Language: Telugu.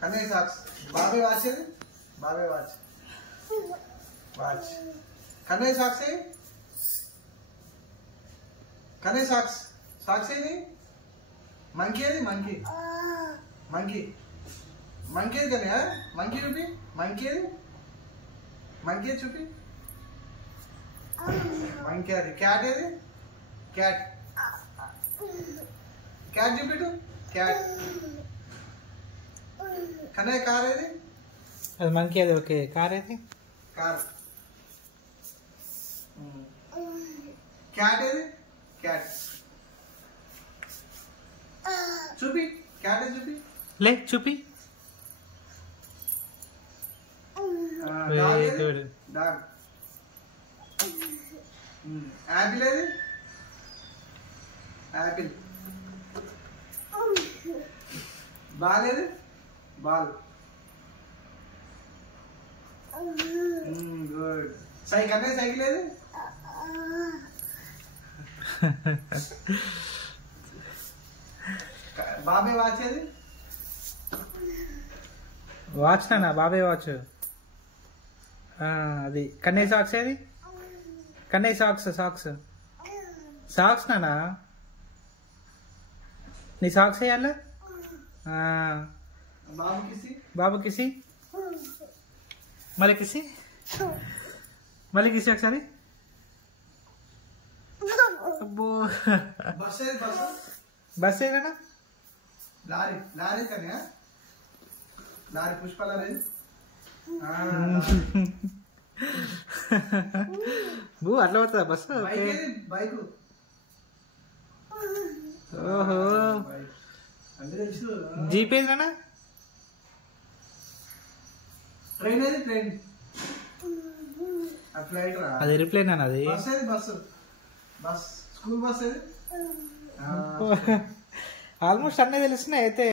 కన్నయ్య సాక్స్. బాబాయ్ వాచ్ ఏది? బాబాయ్ వాచ్. వాచ్. కన్నయ్య సాక్స్ ఏ? కన్నయ్య సాక్స్. సాక్స్ ఏది? మంకీ ఏది? మంకీ. మంకీ. మంకీ ఏది కన్నయ్య? మంకీ చూపి. మంకీ ఏది? మంకీ ఏది చూపి. మంకీ అది. క్యాట్ ఏది? క్యాట్. క్యాట్ చూపిటు. క్యాట్. కన్నయ్య కార్ ఏది? అది మంకీ అది. ఓకే. కార్ ఏది? కార్. క్యాట్ ఏది? క్యాట్. చూపి. క్యాట్ ఏది చూపి. లే చూపి. డాగ్ ఏది? డాగ్. యాపిల్ ఏది? యాపిల్. బాల్ ఏది? బాల్. గుడ్. సైకిల్ అంటే సైకిల్ ఏది? బాబాయ్ వాచ్ ఏది? వాచ్ నాన్న, బాబాయ్ వాచ్. అది. కన్నయ్య సాక్స్ ఏది? కన్నయ్య సాక్స్. సాక్స్. సాక్స్ నానా. నీ సాక్స్ వేయాలా? బాబు కిసి. బాబు కిసి. మళ్ళీ కిసి. మళ్ళీ కిసి ఒకసారి. అబ్బో. బస్ ఏది? బస్సు. బస్ ఏదన్నా? లారీ. లారీ కన్నా. లారీ. పుష్ప లారీ. బూ అట్లా పడుతుందా బస్సు? బైక్ ఏది? బైక్. ఓహో. అంటే తెలుసు. జీప్ ఏదన్నా? ట్రైన్ ఏది? ట్రైన్. ఫ్లైట్ రా. అది ఎయిర్ప్లేన్ అన్న. అది బస్ ఏది? బస్సు. బస్. స్కూల్ బస్ ఏది? ఆల్మోస్ట్ అన్నీ తెలుస్తున్నాయి అయితే.